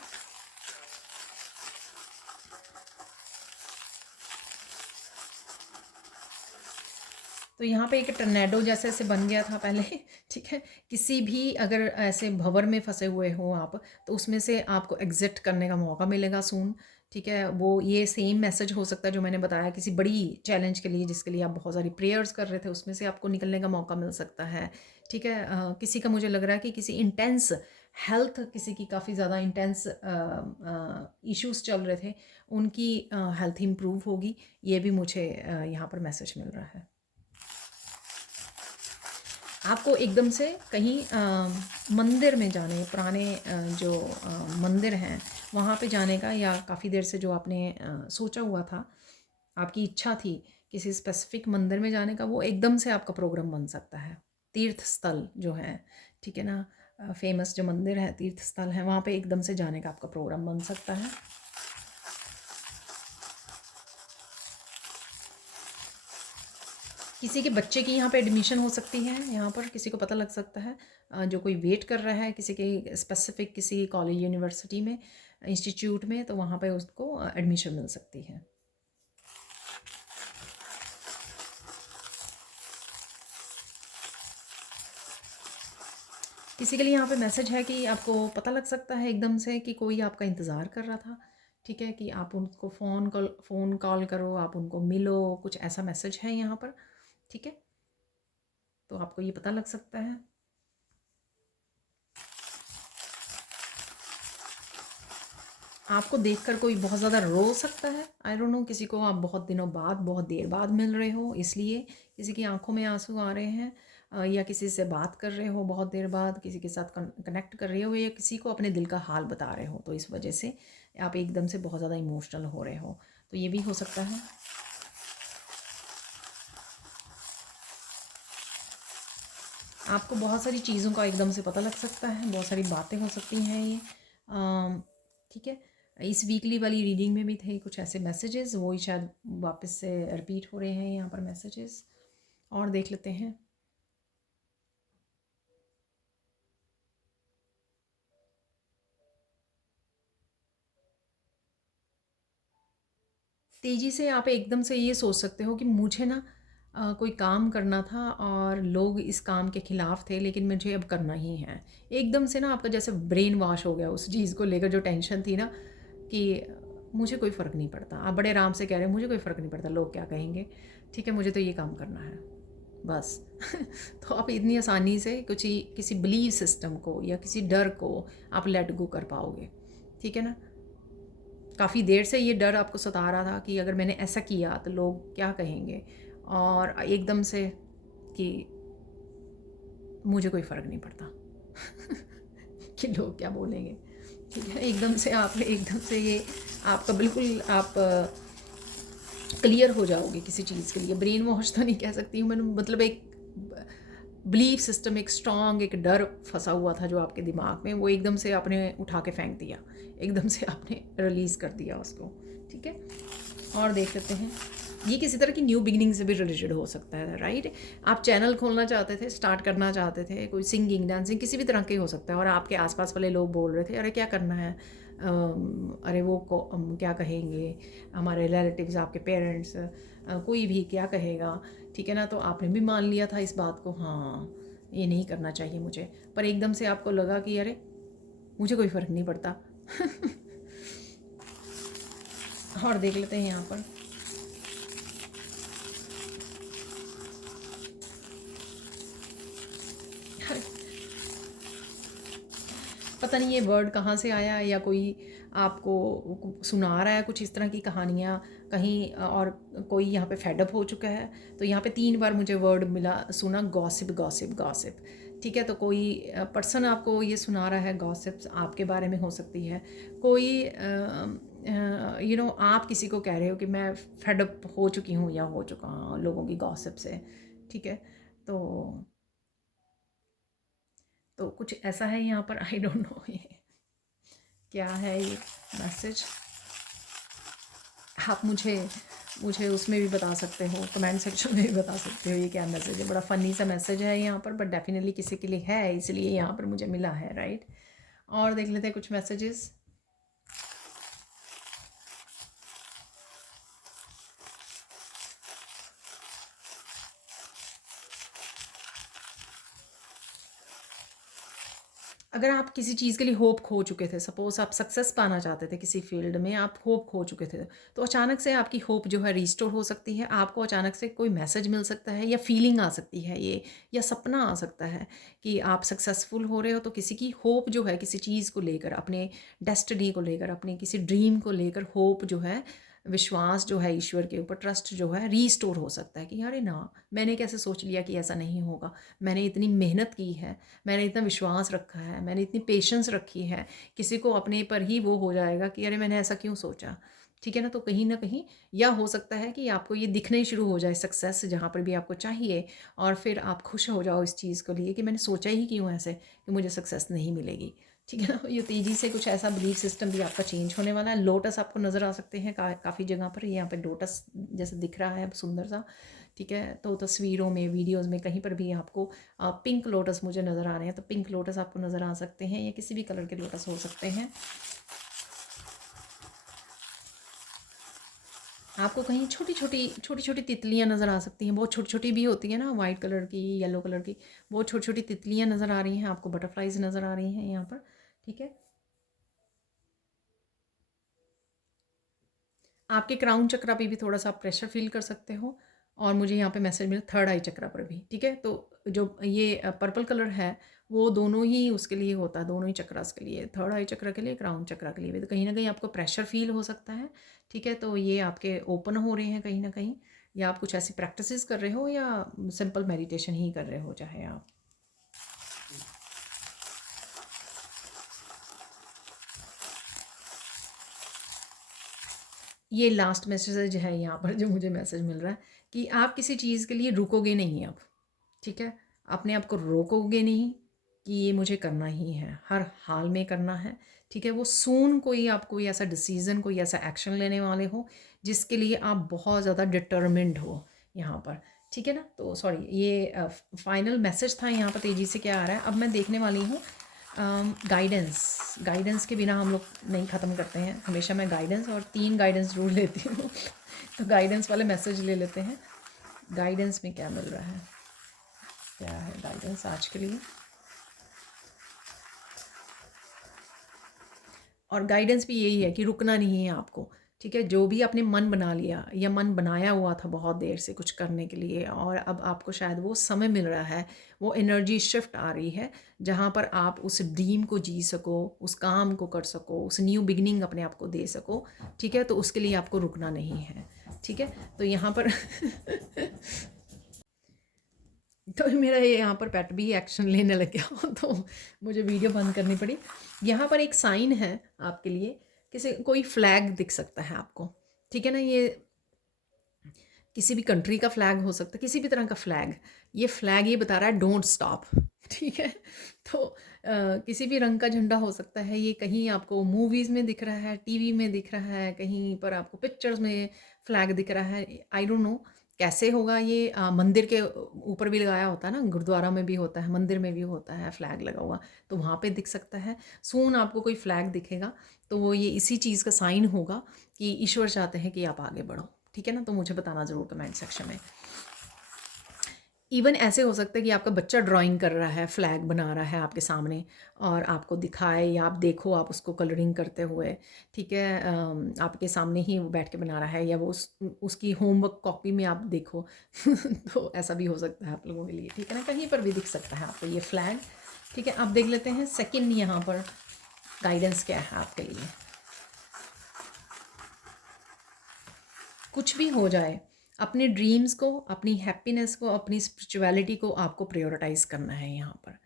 तो यहाँ पे एक टर्नेडो जैसे ऐसे बन गया था पहले ठीक है। किसी भी अगर ऐसे भंवर में फंसे हुए हो आप, तो उसमें से आपको एग्ज़िट करने का मौका मिलेगा सून, ठीक है। वो ये सेम मैसेज हो सकता है जो मैंने बताया किसी बड़ी चैलेंज के लिए जिसके लिए आप बहुत सारी प्रेयर्स कर रहे थे, उसमें से आपको निकलने का मौका मिल सकता है, ठीक है। किसी का मुझे लग रहा है कि किसी इंटेंस हेल्थ, किसी की काफ़ी ज़्यादा इंटेंस इश्यूज़ चल रहे थे, उनकी हेल्थ इम्प्रूव होगी, ये भी मुझे यहाँ पर मैसेज मिल रहा है। आपको एकदम से कहीं मंदिर में जाने, पुराने जो मंदिर हैं वहाँ पे जाने का, या काफ़ी देर से जो आपने सोचा हुआ था, आपकी इच्छा थी किसी स्पेसिफिक मंदिर में जाने का, वो एकदम से आपका प्रोग्राम बन सकता है। तीर्थ स्थल जो है, ठीक है ना, फेमस जो मंदिर है, तीर्थ स्थल है, वहाँ पे एकदम से जाने का आपका प्रोग्राम बन सकता है। किसी के बच्चे की यहाँ पे एडमिशन हो सकती है, यहाँ पर किसी को पता लग सकता है, जो कोई वेट कर रहा है किसी के स्पेसिफिक किसी कॉलेज यूनिवर्सिटी में, इंस्टीट्यूट में, तो वहाँ पे उसको एडमिशन मिल सकती है। किसी के लिए यहाँ पे मैसेज है कि आपको पता लग सकता है एकदम से कि कोई आपका इंतज़ार कर रहा था, ठीक है, कि आप उनको फ़ोन कॉल करो, आप उनको मिलो, कुछ ऐसा मैसेज है यहाँ पर, ठीक है। तो आपको ये पता लग सकता है। आपको देखकर कोई बहुत ज़्यादा रो सकता है, आई डोंट नो, किसी को आप बहुत दिनों बाद, बहुत देर बाद मिल रहे हो, इसलिए किसी की आंखों में आंसू आ रहे हैं, या किसी से बात कर रहे हो बहुत देर बाद, किसी के साथ कनेक्ट कर रहे हो, या किसी को अपने दिल का हाल बता रहे हो, तो इस वजह से आप एकदम से बहुत ज़्यादा इमोशनल हो रहे हो, तो ये भी हो सकता है। आपको बहुत सारी चीज़ों का एकदम से पता लग सकता है, बहुत सारी बातें हो सकती हैं ये, ठीक है। इस वीकली वाली रीडिंग में भी थे कुछ ऐसे मैसेजेस, वो ही शायद वापस से रिपीट हो रहे हैं यहाँ पर मैसेजेस, और देख लेते हैं। तेज़ी से आप एकदम से ये सोच सकते हो कि मुझे ना कोई काम करना था और लोग इस काम के ख़िलाफ़ थे, लेकिन मुझे अब करना ही है। एकदम से ना आपका जैसे ब्रेन वॉश हो गया उस चीज़ को लेकर, जो टेंशन थी ना कि मुझे कोई फ़र्क नहीं पड़ता। आप बड़े आराम से कह रहे हैं मुझे कोई फ़र्क नहीं पड़ता लोग क्या कहेंगे, ठीक है, मुझे तो ये काम करना है बस। तो आप इतनी आसानी से किसी बिलीव सिस्टम को या किसी डर को आप लेट गो कर पाओगे, ठीक है ना। काफ़ी देर से ये डर आपको सता रहा था कि अगर मैंने ऐसा किया तो लोग क्या कहेंगे, और एकदम से कि मुझे कोई फ़र्क नहीं पड़ता कि लोग क्या बोलेंगे, ठीक है। एकदम से ये आपका बिल्कुल आप क्लियर हो जाओगे किसी चीज़ के लिए। ब्रेन वॉश तो नहीं कह सकती हूँ मैं, मतलब एक बिलीफ सिस्टम, एक स्ट्रॉन्ग एक डर फंसा हुआ था जो आपके दिमाग में, वो एकदम से आपने उठा के फेंक दिया, एकदम से आपने रिलीज़ कर दिया उसको, ठीक है। और देख लेते हैं, ये किसी तरह की न्यू बिगिनिंग से भी रिलेटेड हो सकता है, राइट। आप चैनल खोलना चाहते थे, स्टार्ट करना चाहते थे, कोई सिंगिंग डांसिंग किसी भी तरह के हो सकता है, और आपके आसपास वाले लोग बोल रहे थे अरे क्या करना है, अरे वो को क्या कहेंगे, हमारे रिलेटिव्स, आपके पेरेंट्स, कोई भी क्या कहेगा, ठीक है ना। तो आपने भी मान लिया था इस बात को, हाँ ये नहीं करना चाहिए मुझे, पर एकदम से आपको लगा कि अरे मुझे कोई फ़र्क नहीं पड़ता। और देख लेते हैं यहाँ पर, पता नहीं ये वर्ड कहाँ से आया, या कोई आपको सुना रहा है कुछ इस तरह की कहानियाँ कहीं, और कोई यहाँ पे फेडअप हो चुका है। तो यहाँ पे 3 बार मुझे वर्ड मिला, सुना गॉसिप गॉसिप गॉसिप, ठीक है। तो कोई पर्सन आपको ये सुना रहा है, गॉसिप्स आपके बारे में हो सकती है, कोई आप किसी को कह रहे हो कि मैं फेडअप हो चुकी हूँ या हो चुका हूँ लोगों की गॉसिप से, ठीक है। तो कुछ ऐसा है यहाँ पर, आई डोंट नो ये क्या है ये मैसेज। आप मुझे मुझे उसमें भी बता सकते हो, कमेंट सेक्शन में भी बता सकते हो ये क्या मैसेज है। बड़ा फ़नी सा मैसेज है यहाँ पर, बट डेफिनेटली किसी के लिए है, इसलिए यहाँ पर मुझे मिला है, राइट। और देख लेते हैं कुछ मैसेजेस। अगर आप किसी चीज़ के लिए होप खो चुके थे, सपोज़ आप सक्सेस पाना चाहते थे किसी फील्ड में, आप होप खो चुके थे, तो अचानक से आपकी होप जो है रिस्टोर हो सकती है। आपको अचानक से कोई मैसेज मिल सकता है, या फीलिंग आ सकती है ये, या सपना आ सकता है कि आप सक्सेसफुल हो रहे हो। तो किसी की होप जो है किसी चीज़ को लेकर, अपने डेस्टिनी को लेकर, अपने किसी ड्रीम को लेकर, होप जो है, विश्वास जो है ईश्वर के ऊपर, ट्रस्ट जो है रीस्टोर हो सकता है कि अरे ना, मैंने कैसे सोच लिया कि ऐसा नहीं होगा, मैंने इतनी मेहनत की है, मैंने इतना विश्वास रखा है, मैंने इतनी पेशेंस रखी है, किसी को अपने पर ही वो हो जाएगा कि अरे मैंने ऐसा क्यों सोचा, ठीक है ना। तो कहीं ना कहीं या हो सकता है कि आपको ये दिखने शुरू हो जाए सक्सेस जहाँ पर भी आपको चाहिए, और फिर आप खुश हो जाओ इस चीज़ को लिए कि मैंने सोचा ही क्यों ऐसे कि मुझे सक्सेस नहीं मिलेगी, ठीक है ना। ये तेज़ी से कुछ ऐसा बिलीफ सिस्टम भी आपका चेंज होने वाला है। लोटस आपको नज़र आ सकते हैं काफ़ी जगह पर, यहाँ पे लोटस जैसे दिख रहा है सुंदर सा, ठीक है। तो तस्वीरों में, वीडियोस में, कहीं पर भी आपको पिंक लोटस मुझे नज़र आ रहे हैं, तो पिंक लोटस आपको नज़र आ सकते हैं, या किसी भी कलर के लोटस हो सकते हैं। आपको कहीं छोटी छोटी तितलियाँ नज़र आ सकती हैं, बहुत छोटी छोटी भी होती है ना, वाइट कलर की, येलो कलर की, बहुत छोटी छोटी तितलियाँ नज़र आ रही हैं आपको, बटरफ्लाइज नज़र आ रही हैं यहाँ पर, ठीक है। आपके क्राउन चक्रा पे भी थोड़ा सा आप प्रेशर फील कर सकते हो, और मुझे यहाँ पे मैसेज मिला थर्ड आई चक्रा पर भी, ठीक है। तो जो ये पर्पल कलर है वो दोनों ही उसके लिए होता है, दोनों ही चक्रास के लिए, थर्ड आई चक्रा के लिए, क्राउन चक्रा के लिए भी। तो कहीं ना कहीं आपको प्रेशर फील हो सकता है, ठीक है। तो ये आपके ओपन हो रहे हैं कहीं ना कहीं, या आप कुछ ऐसी प्रैक्टिसेस कर रहे हो, या सिंपल मेडिटेशन ही कर रहे हो, चाहे आप। ये लास्ट मैसेज है यहाँ पर जो मुझे मैसेज मिल रहा है, कि आप किसी चीज़ के लिए रुकोगे नहीं अब, ठीक है। अपने आप को रोकोगे नहीं कि ये मुझे करना ही है, हर हाल में करना है, ठीक है। वो सून कोई आप कोई ऐसा डिसीज़न, कोई ऐसा एक्शन लेने वाले हो जिसके लिए आप बहुत ज़्यादा डिटर्मिन्ड हो यहाँ पर, ठीक है ना। तो सॉरी, ये फाइनल मैसेज था। यहाँ पर तेज़ी से क्या आ रहा है, अब मैं देखने वाली हूँ गाइडेंस। गाइडेंस के बिना हम लोग नहीं ख़त्म करते हैं, हमेशा मैं गाइडेंस, और 3 गाइडेंस ज़रूर लेती हूँ। तो गाइडेंस वाले मैसेज ले लेते हैं, गाइडेंस में क्या मिल रहा है, क्या है गाइडेंस आज के लिए। और गाइडेंस भी यही है कि रुकना नहीं है आपको, ठीक है। जो भी आपने मन बना लिया, या मन बनाया हुआ था बहुत देर से कुछ करने के लिए, और अब आपको शायद वो समय मिल रहा है, वो एनर्जी शिफ्ट आ रही है जहाँ पर आप उस ड्रीम को जी सको, उस काम को कर सको, उस न्यू बिगनिंग अपने आप को दे सको, ठीक है। तो उसके लिए आपको रुकना नहीं है, ठीक है। तो यहाँ पर तो मेरा ये यहाँ पर पेट भी एक्शन लेने लग गया, तो मुझे वीडियो बंद करनी पड़ी। यहाँ पर एक साइन है आपके लिए, किसी कोई फ्लैग दिख सकता है आपको, ठीक है ना। ये किसी भी कंट्री का फ्लैग हो सकता है, किसी भी तरह का फ्लैग। ये फ्लैग ये बता रहा है डोंट स्टॉप, ठीक है। तो किसी भी रंग का झंडा हो सकता है ये, कहीं आपको मूवीज़ में दिख रहा है, टीवी में दिख रहा है, कहीं पर आपको पिक्चर्स में फ्लैग दिख रहा है, आई डोंट नो। कैसे होगा ये, मंदिर के ऊपर भी लगाया होता है ना, गुरुद्वारा में भी होता है, मंदिर में भी होता है फ्लैग लगा हुआ, तो वहाँ पे दिख सकता है। सून आपको कोई फ्लैग दिखेगा तो वो ये इसी चीज़ का साइन होगा कि ईश्वर चाहते हैं कि आप आगे बढ़ो, ठीक है ना। तो मुझे बताना ज़रूर कमेंट सेक्शन में। इवन ऐसे हो सकता है कि आपका बच्चा ड्राइंग कर रहा है, फ्लैग बना रहा है आपके सामने और आपको दिखाए या आप देखो आप उसको कलरिंग करते हुए, ठीक है, आपके सामने ही वो बैठ के बना रहा है, या वो उसकी होमवर्क कॉपी में आप देखो तो ऐसा भी हो सकता है आप लोगों के लिए, ठीक है ना। कहीं पर भी दिख सकता है आपको ये फ्लैग, ठीक है। आप देख लेते हैं सेकंड यहाँ पर गाइडेंस क्या है आपके लिए। कुछ भी हो जाए, अपने ड्रीम्स को, अपनी हैप्पीनेस को, अपनी स्पिरिचुअलिटी को आपको प्रायोरिटाइज़ करना है यहाँ पर,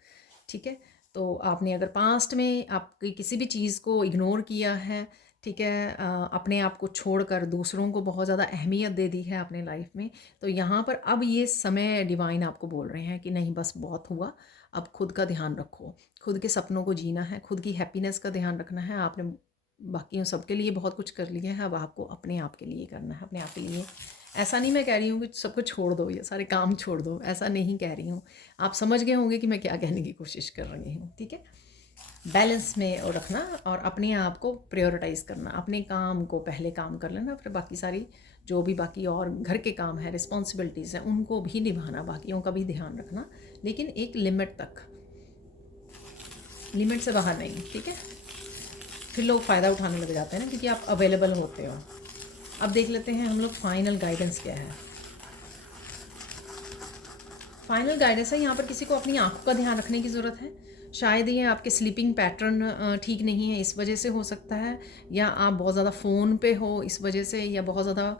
ठीक है। तो आपने अगर पास्ट में आपकी किसी भी चीज़ को इग्नोर किया है, ठीक है, अपने आप को छोड़कर दूसरों को बहुत ज़्यादा अहमियत दे दी है अपने लाइफ में, तो यहाँ पर अब ये समय डिवाइन आपको बोल रहे हैं कि नहीं बस बहुत हुआ, अब खुद का ध्यान रखो, खुद के सपनों को जीना है, खुद की हैप्पीनेस का ध्यान रखना है। आपने बाकियों सबके लिए बहुत कुछ कर लिया है, अब आपको अपने आप के लिए करना है, अपने आप के लिए। ऐसा नहीं मैं कह रही हूँ कि सब कुछ छोड़ दो, ये सारे काम छोड़ दो, ऐसा नहीं कह रही हूँ। आप समझ गए होंगे कि मैं क्या कहने की कोशिश कर रही हूँ, ठीक है। बैलेंस में और रखना और अपने आप को प्रायोरिटाइज़ करना, अपने काम को पहले काम कर लेना, फिर बाकी सारी जो भी बाकी और घर के काम है, रिस्पॉन्सिबिलिटीज़ हैं, उनको भी निभाना, बाकियों का भी ध्यान रखना, लेकिन एक लिमिट तक, लिमिट से बाहर नहीं, ठीक है। फिर लोग फ़ायदा उठाने लग जाते हैं ना, क्योंकि आप अवेलेबल होते हो। अब देख लेते हैं हम लोग फाइनल गाइडेंस क्या है। फाइनल गाइडेंस है यहाँ पर किसी को अपनी आंखों का ध्यान रखने की ज़रूरत है। शायद ये आपके स्लीपिंग पैटर्न ठीक नहीं है, इस वजह से हो सकता है, या आप बहुत ज़्यादा फ़ोन पे हो इस वजह से, या बहुत ज़्यादा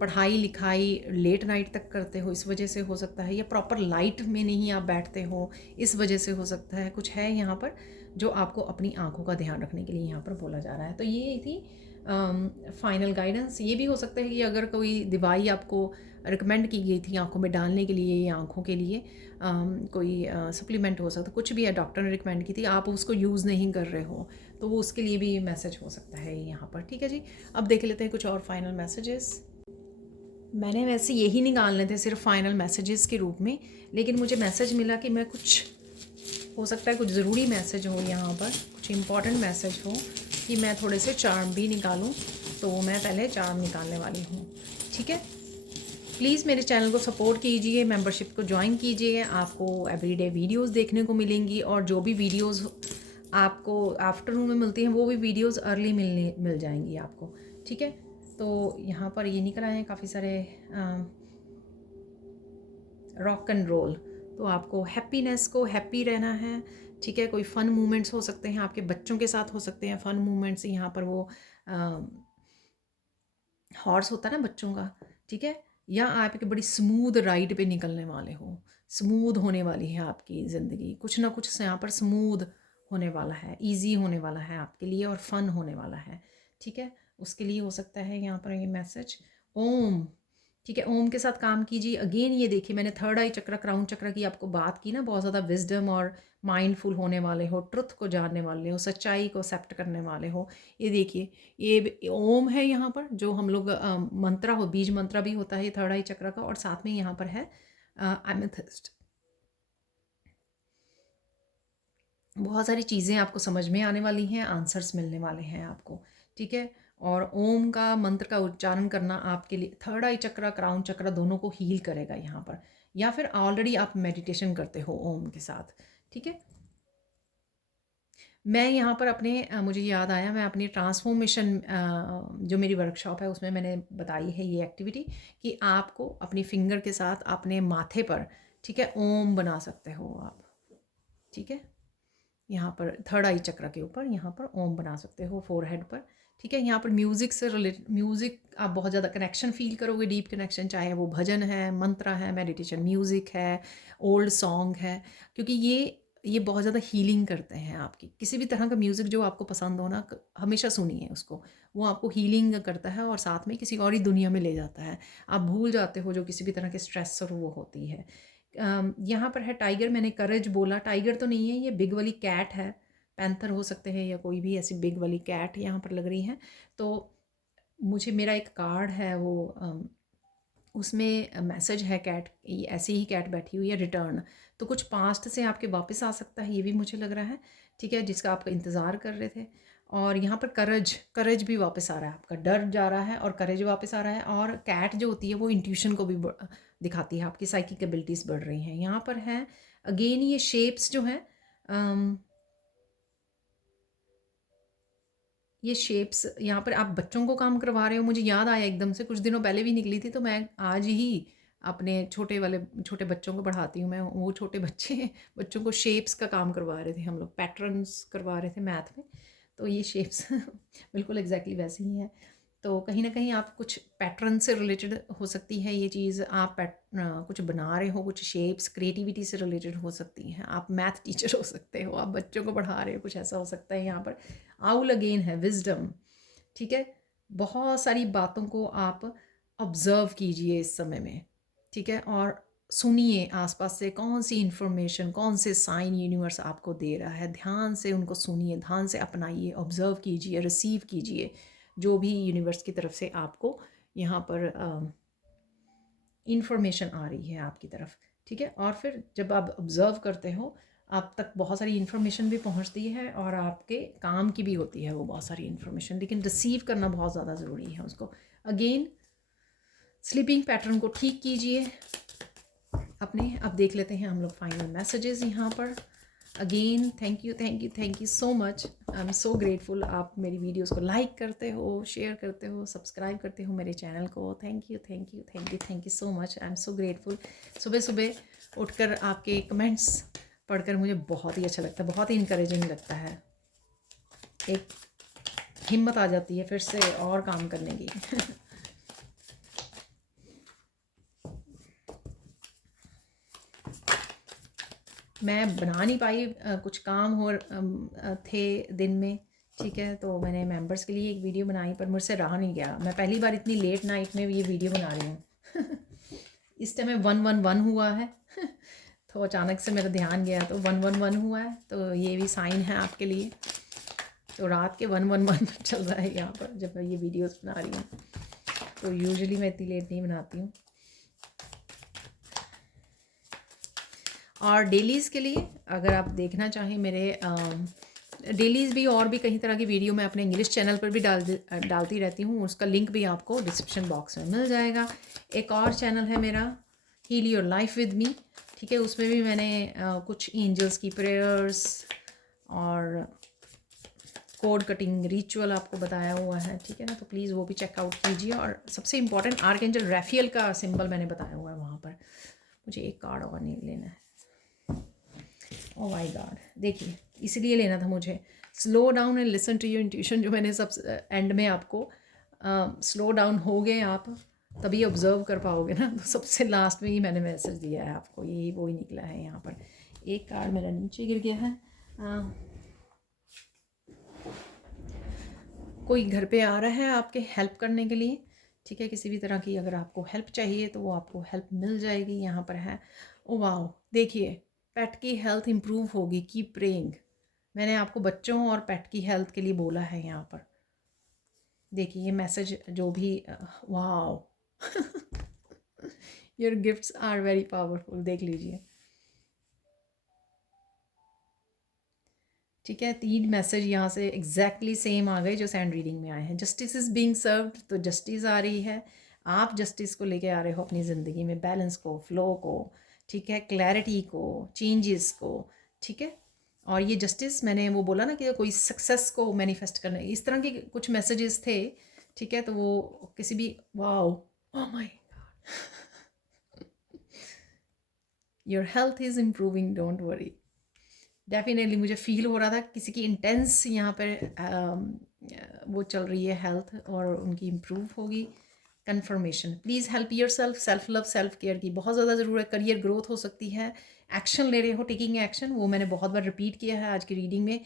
पढ़ाई लिखाई लेट नाइट तक करते हो इस वजह से हो सकता है, या प्रॉपर लाइट में नहीं आप बैठते हो इस वजह से हो सकता है। कुछ है यहाँ पर जो आपको अपनी आंखों का ध्यान रखने के लिए यहाँ पर बोला जा रहा है। तो ये थी फाइनल गाइडेंस। ये भी हो सकता है कि अगर कोई दवाई आपको रिकमेंड की गई थी आंखों में डालने के लिए या आंखों के लिए, कोई सप्लीमेंट हो सकता है, कुछ भी है, डॉक्टर ने रिकमेंड की थी, आप उसको यूज़ नहीं कर रहे हो, तो वो उसके लिए भी मैसेज हो सकता है यहाँ पर, ठीक है जी। अब देख लेते हैं कुछ और फाइनल मैसेजेस। मैंने वैसे यही निकालने थे सिर्फ फाइनल मैसेजेस के रूप में, लेकिन मुझे मैसेज मिला कि मैं कुछ, हो सकता है कुछ ज़रूरी मैसेज हो यहाँ पर, कुछ इम्पॉर्टेंट मैसेज हो कि मैं थोड़े से चार्म भी निकालूं, तो मैं पहले चार्म निकालने वाली हूँ, ठीक है। प्लीज़ मेरे चैनल को सपोर्ट कीजिए, मेंबरशिप को ज्वाइन कीजिए, आपको एवरीडे वीडियोस देखने को मिलेंगी, और जो भी वीडियोस आपको आफ्टरनून में मिलती हैं वो भी वीडियोस अर्ली मिल जाएंगी आपको, ठीक है। तो यहाँ पर ये निकल आए हैं काफ़ी सारे रॉक एंड रोल। तो आपको हैप्पीनेस को, हैप्पी रहना है, ठीक है। कोई फ़न मोमेंट्स हो सकते हैं, आपके बच्चों के साथ हो सकते हैं फ़न मोमेंट्स। यहाँ पर वो हॉर्स होता है ना बच्चों का, ठीक है, या आप एक बड़ी स्मूथ राइड पे निकलने वाले हो, स्मूथ होने वाली है आपकी ज़िंदगी, कुछ ना कुछ यहाँ पर स्मूथ होने वाला है, इजी होने वाला है आपके लिए, और फन होने वाला है, ठीक है। उसके लिए हो सकता है यहाँ पर ये मैसेज ओम, ठीक है। ओम के साथ काम कीजिए। अगेन ये देखिए, मैंने थर्ड आई चक्र, क्राउन चक्र की आपको बात की ना, बहुत ज़्यादा विजडम और माइंडफुल होने वाले हो, ट्रुथ को जानने वाले हो, सच्चाई को एक्सेप्ट करने वाले हो। ये देखिए, ये ओम है यहाँ पर, जो हम लोग मंत्रा हो, बीज मंत्रा भी होता है ये थर्ड आई चक्र का, और साथ में यहाँ पर है एमेथिस्ट। बहुत सारी चीज़ें आपको समझ में आने वाली हैं, आंसर्स मिलने वाले हैं आपको, ठीक है। और ओम का मंत्र का उच्चारण करना आपके लिए थर्ड आई चक्र, क्राउन चक्र दोनों को हील करेगा यहाँ पर, या फिर ऑलरेडी आप मेडिटेशन करते हो ओम के साथ, ठीक है। मैं यहाँ पर अपने मुझे याद आया, मैं अपनी ट्रांसफॉर्मेशन जो मेरी वर्कशॉप है उसमें मैंने बताई है ये एक्टिविटी, कि आपको अपनी फिंगर के साथ अपने माथे पर, ठीक है, ओम बना सकते हो आप, ठीक है। यहाँ पर थर्ड आई चक्र के ऊपर यहाँ पर ओम बना सकते हो फोरहेड पर, ठीक है। यहाँ पर म्यूज़िक से रिलेटेड, म्यूज़िक आप बहुत ज़्यादा कनेक्शन फील करोगे, डीप कनेक्शन, चाहे वो भजन है, मंत्र है, मेडिटेशन म्यूज़िक है, ओल्ड सॉन्ग है, क्योंकि ये बहुत ज़्यादा हीलिंग करते हैं आपकी। किसी भी तरह का म्यूज़िक जो आपको पसंद हो ना, हमेशा सुनिए उसको, वो आपको हीलिंग करता है और साथ में किसी और ही दुनिया में ले जाता है। आप भूल जाते हो जो किसी भी तरह के स्ट्रेस और वो होती है। यहाँ पर है टाइगर, मैंने करेज बोला, टाइगर तो नहीं है, ये बिग वाली कैट है, पैंथर हो सकते हैं या कोई भी ऐसी बिग वाली कैट यहाँ पर लग रही है। तो मुझे मेरा एक कार्ड है वो उसमें मैसेज है कैट, ऐसे ही कैट बैठी हुई है रिटर्न, तो कुछ पास्ट से आपके वापस आ सकता है, ये भी मुझे लग रहा है, ठीक है, जिसका आपका इंतज़ार कर रहे थे। और यहाँ पर करेज भी वापस आ रहा है, आपका डर जा रहा है और करेज वापस आ रहा है। और कैट जो होती है वो इंट्यूशन को भी दिखाती है, आपकी साइकिक एबिलिटीज़ बढ़ रही हैं। यहाँ पर है अगेन ये शेप्स जो हैं, ये शेप्स यहाँ पर आप बच्चों को काम करवा रहे हो। मुझे याद आया एकदम से, कुछ दिनों पहले भी निकली थी, तो मैं आज ही अपने छोटे बच्चों को पढ़ाती हूँ मैं, वो छोटे बच्चे बच्चों को शेप्स का काम करवा रहे थे, हम लोग पैटर्न्स करवा रहे थे मैथ में। तो ये शेप्स बिल्कुल एग्जैक्टली वैसे ही है। तो कहीं ना कहीं आप कुछ पैटर्न से रिलेटेड हो सकती है ये चीज़, आप कुछ बना रहे हो, कुछ शेप्स क्रिएटिविटी से रिलेटेड हो सकती हैं, आप मैथ टीचर हो सकते हो, आप बच्चों को पढ़ा रहे हो, कुछ ऐसा हो सकता है। यहाँ पर आउल अगेन है विजडम, ठीक है। बहुत सारी बातों को आप ऑब्ज़र्व कीजिए इस समय में, ठीक है, और सुनिए आसपास से कौन सी इन्फॉर्मेशन, कौन से साइन यूनिवर्स आपको दे रहा है, ध्यान से उनको सुनिए, ध्यान से अपनाइए, ऑब्ज़र्व कीजिए, रिसीव कीजिए जो भी यूनिवर्स की तरफ से आपको यहाँ पर इंफॉर्मेशन आ रही है आपकी तरफ, ठीक है। और फिर जब आप ऑब्ज़र्व करते हो, आप तक बहुत सारी इन्फॉर्मेशन भी पहुंचती है और आपके काम की भी होती है वो बहुत सारी इन्फॉर्मेशन, लेकिन रिसीव करना बहुत ज़्यादा ज़रूरी है उसको। अगेन स्लीपिंग पैटर्न को ठीक कीजिए अपने। अब देख लेते हैं हम लोग फाइनल मैसेजेस यहाँ पर। Again thank you so much, I am so grateful. आप मेरी वीडियोस को लाइक करते हो, शेयर करते हो, सब्सक्राइब करते हो मेरे चैनल को। Thank you so much, I am so grateful. सुबह सुबह उठकर आपके कमेंट्स पढ़कर मुझे बहुत ही अच्छा लगता है, बहुत ही इंकरेजिंग लगता है, एक हिम्मत आ जाती है फिर से और काम करने की। मैं बना नहीं पाई, कुछ काम हो थे दिन में, ठीक है, तो मैंने मेंबर्स के लिए एक वीडियो बनाई, पर मुझसे रहा नहीं गया। मैं पहली बार इतनी लेट नाइट में ये वीडियो बना रही हूँ। इस टाइम 111 हुआ है। तो अचानक से मेरा ध्यान गया, तो 111 हुआ है, तो ये भी साइन है आपके लिए। तो रात के 111 चल रहा है यहाँ पर जब मैं ये वीडियोस बना रही हूँ। तो यूजुअली मैं इतनी लेट नहीं बनाती हूँ। और डेलीज़ के लिए अगर आप देखना चाहें मेरे डेलीज़ भी और भी कई तरह की वीडियो मैं अपने इंग्लिश चैनल पर भी डालती रहती हूँ, उसका लिंक भी आपको डिस्क्रिप्शन बॉक्स में मिल जाएगा। एक और चैनल है मेरा, heal your life with me, ठीक है, उसमें भी मैंने कुछ एंजल्स की प्रेयर्स और कोड कटिंग रिचुअल आपको बताया हुआ है, ठीक है ना, तो प्लीज़ वो भी चेकआउट कीजिए। और सबसे इम्पॉर्टेंट आर्कएंजल रैफियल का सिंबल मैंने बताया हुआ है वहाँ पर। मुझे एक कार्ड और नहीं लेना है, ओह माय गॉड, देखिए इसलिए लेना था मुझे। Slow down and listen to your intuition, जो मैंने सब एंड में आपको स्लो डाउन हो गए आप तभी ऑब्जर्व कर पाओगे ना, तो सबसे लास्ट में ही मैंने मैसेज दिया है आपको, यही वो ही निकला है यहाँ पर। एक कार्ड मेरा नीचे गिर गया है। कोई घर पे आ रहा है आपके हेल्प करने के लिए, ठीक है, किसी भी तरह की अगर आपको हेल्प चाहिए तो वो आपको हेल्प मिल जाएगी। यहाँ पर है, ओ वाओ, देखिए पेट की हेल्थ इम्प्रूव होगी, कीप प्रेइंग। मैंने आपको बच्चों और पेट की हेल्थ के लिए बोला है यहाँ पर। देखिए ये मैसेज जो भी, wow your gifts are very powerful, देख लीजिए, ठीक है। 3 मैसेज यहाँ से एग्जैक्टली सेम आ गए जो सैंड रीडिंग में आए हैं। जस्टिस इज़ बीइंग सर्व्ड, तो जस्टिस आ रही है, आप जस्टिस को लेके आ रहे हो अपनी ज़िंदगी में, बैलेंस को, फ्लो को, ठीक है, क्लैरिटी को, चेंजेस को, ठीक है। और ये जस्टिस मैंने वो बोला ना कि कोई सक्सेस को मैनिफेस्ट करना, इस तरह के कुछ मैसेजेस थे, ठीक है। तो वो किसी भी, wow, oh my God, your health is improving, don't worry. Definitely मुझे फील हो रहा था किसी की इंटेंस यहाँ पर वो चल रही है हेल्थ, और उनकी इम्प्रूव होगी। Confirmation, please help yourself, self love self care की बहुत ज़्यादा ज़रूरत है। करियर ग्रोथ हो सकती है, एक्शन ले रहे हो, टेकिंग एक्शन, वो मैंने बहुत बार रिपीट किया है आज की रीडिंग में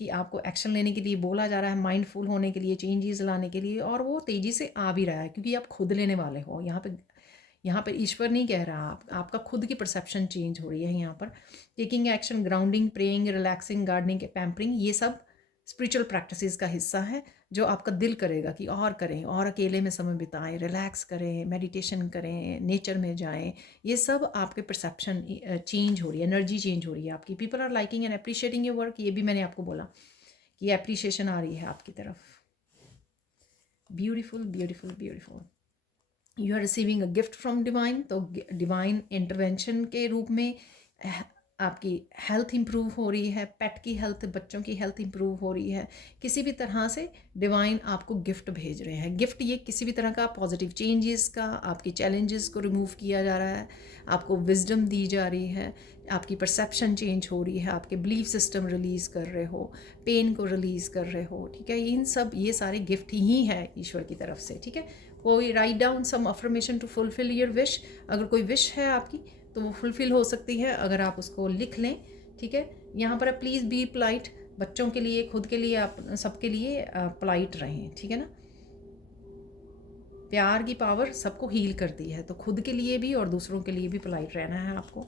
कि आपको एक्शन लेने के लिए बोला जा रहा है, माइंडफुल होने के लिए, चेंजेस लाने के लिए, और वो तेज़ी से आ भी रहा है क्योंकि आप खुद लेने वाले हो। यहाँ पर ईश्वर नहीं कह रहा, आपका खुद की परसेप्शन चेंज हो रही है। यहाँ पर taking action, grounding, praying, relaxing, gardening, pampering, ये सब स्पिरिचुअल प्रैक्टिसेस का हिस्सा है जो आपका दिल करेगा कि और करें, और अकेले में समय बिताएं, रिलैक्स करें, मेडिटेशन करें, नेचर में जाएं, ये सब आपके परसेप्शन चेंज हो रही है, एनर्जी चेंज हो रही है आपकी। People are liking and appreciating your work, ये भी मैंने आपको बोला कि अप्रिशिएशन आ रही है आपकी तरफ। Beautiful beautiful beautiful. You are receiving a gift from divine, तो डिवाइन इंटरवेंशन के रूप में आपकी हेल्थ इंप्रूव हो रही है, पेट की हेल्थ, बच्चों की हेल्थ इंप्रूव हो रही है। किसी भी तरह से डिवाइन आपको गिफ्ट भेज रहे हैं। गिफ्ट ये किसी भी तरह का पॉजिटिव चेंजेस का, आपकी चैलेंजेस को रिमूव किया जा रहा है, आपको विजडम दी जा रही है, आपकी परसेप्शन चेंज हो रही है, आपके बिलीफ सिस्टम रिलीज़ कर रहे हो, पेन को रिलीज़ कर रहे हो, ठीक है। इन सब ये सारे गिफ्ट ही है ईश्वर की तरफ से, ठीक है। कोई write down some affirmation to fulfil your wish, अगर कोई विश है आपकी तो वो फुलफिल हो सकती है अगर आप उसको लिख लें, ठीक है। यहाँ पर प्लीज़ बी पोलाइट, बच्चों के लिए, खुद के लिए, आप सबके लिए पोलाइट रहें, ठीक है ना। प्यार की पावर सबको हील करती है, तो खुद के लिए भी और दूसरों के लिए भी पोलाइट रहना है आपको।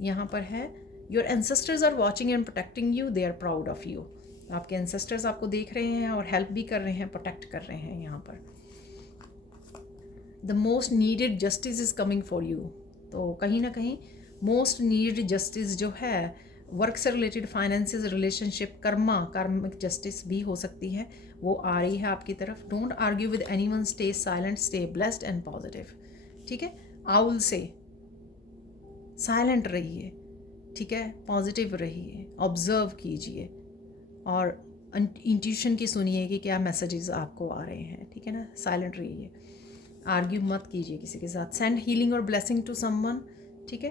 यहाँ पर है your ancestors are watching and protecting you, they are proud of you. आपके एंसेस्टर्स आपको देख रहे हैं और हेल्प भी कर रहे हैं, प्रोटेक्ट कर रहे हैं। यहाँ पर the most needed justice is coming for you, तो कहीं ना कहीं मोस्ट नीडेड जस्टिस जो है वर्क से रिलेटेड, फाइनेंसेस, रिलेशनशिप, कार्मिक जस्टिस भी हो सकती है, वो आ रही है आपकी तरफ। Don't argue with anyone, stay silent, stay blessed and positive, ठीक है। आउल से साइलेंट रहिए, ठीक है, पॉजिटिव रहिए, ऑब्जर्व कीजिए और इंट्यूशन की सुनिए कि क्या मैसेजेस आपको आ रहे हैं, ठीक है ना। साइलेंट रहिए, आर्ग्यू मत कीजिए किसी के साथ। सेंड हीलिंग और ब्लेसिंग टू समवन, ठीक है।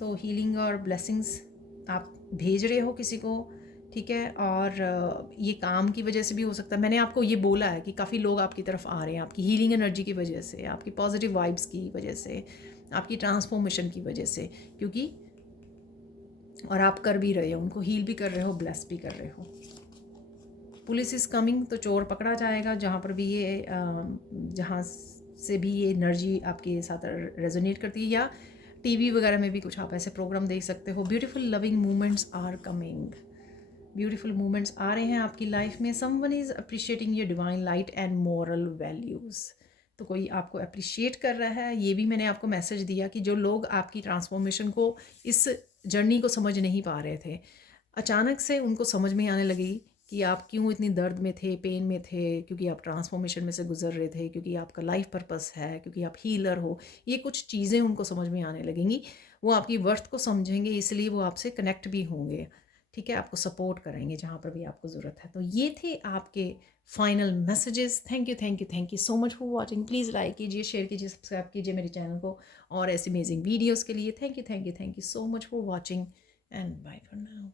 तो हीलिंग और ब्लेसिंग्स आप भेज रहे हो किसी को, ठीक है। और ये काम की वजह से भी हो सकता है। मैंने आपको ये बोला है कि काफ़ी लोग आपकी तरफ आ रहे हैं, आपकी हीलिंग एनर्जी की वजह से, आपकी पॉजिटिव वाइब्स की वजह से, आपकी ट्रांसफॉर्मेशन की वजह से, क्योंकि और आप कर भी रहे हो, उनको हील भी कर रहे हो, ब्लेस भी कर रहे हो। पुलिस इज़ कमिंग, तो चोर पकड़ा जाएगा। जहाँ पर भी ये जहाँ से भी ये एनर्जी आपके साथ रेजोनेट करती है, या टीवी वगैरह में भी कुछ आप ऐसे प्रोग्राम देख सकते हो। Beautiful loving moments are coming, beautiful moments आ रहे हैं आपकी लाइफ में। Someone is appreciating your divine light and moral values, तो कोई आपको अप्रिशिएट कर रहा है। ये भी मैंने आपको मैसेज दिया कि जो लोग आपकी ट्रांसफॉर्मेशन को, इस जर्नी को समझ नहीं पा रहे थे, अचानक से उनको समझ में आने लगी कि आप क्यों इतनी दर्द में थे, पेन में थे, क्योंकि आप ट्रांसफॉर्मेशन में से गुजर रहे थे, क्योंकि आपका लाइफ पर्पस है, क्योंकि आप हीलर हो। ये कुछ चीज़ें उनको समझ में आने लगेंगी, वो आपकी वर्थ को समझेंगे, इसलिए वो आपसे कनेक्ट भी होंगे, ठीक है। आपको सपोर्ट करेंगे जहाँ पर भी आपको ज़रूरत है। तो ये थे आपके final messages. Thank you thank you thank you so much for watching. Please like कीजिए, शेयर कीजिए, सब्सक्राइब कीजिए मेरे चैनल को और ऐसे अमेजिंग वीडियोज़ के लिए। Thank you so much for watching and bye for now.